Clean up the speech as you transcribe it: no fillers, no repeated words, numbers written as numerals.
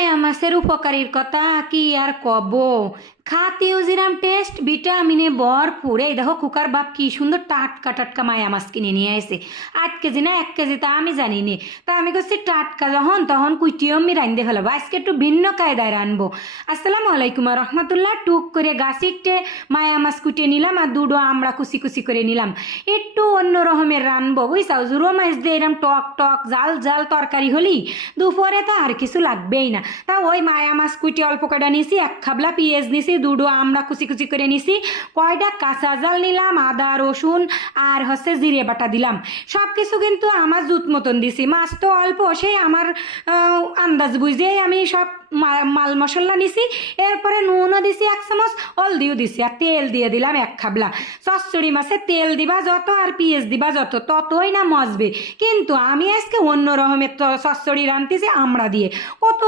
মায়া মাছের উপকারীর কথা কি আর কব। খাতেও যেরাম টেস্ট, ভিটামিনে ভরপুর। এই দেখো কুকার বাপ কি সুন্দর টাটকা টাটকা মায়া মাছ কিনে নিয়ে আসে। 8 কেজি না 1 কেজি তা আমি জানি নে। তা আমি করছি টাটকা যখন তখন কুইটিও আমি রান্ধে ফেলাবো। আজকে একটু ভিন্ন কায়দায় রানবো। আসসালামু আলাইকুম রহমতুল্লাহ। টুক করে গাছিটে মায়া মাছ কুটিয়ে নিলাম আর দুটো আমরা কুচি কুচি করে নিলাম। একটু অন্য রকমের রানবো বুঝছাও। জুড়ো মাছ দিয়ে এরম টক টক জাল জাল তরকারি হলি দুপুরে তো আর কিছু লাগবেই না। তা ওই মায়া মাছ কুটি অল্প কয়টা নিছি, 1 খাবলা পেঁয়াজ নিছি, দুটো আমরা কুচি কুচি করে নিছি, কয়টা কাঁচা জাল নিলাম, আদা রসুন আর হচ্ছে জিরে বাটা দিলাম। সব কিছু কিন্তু আমার জুত মতন দিছি। মাছ তো অল্প, সেই আমার আন্দাজ বুঝেই আমি সব মাল মশলা নিছি। এরপরে নুনও দিছি 1 চামচ, হলদিও দিছি আর তেল দিয়ে দিলাম 1 খাবলা। চচ্চড়ি মাছে তেল দিবা যত আর পেঁয়াজ দিবা যত ততই না মজবে। কিন্তু আমি আজকে অন্য রকমের চচ্চড়ি রাঁধতেছি আমরা দিয়ে। কত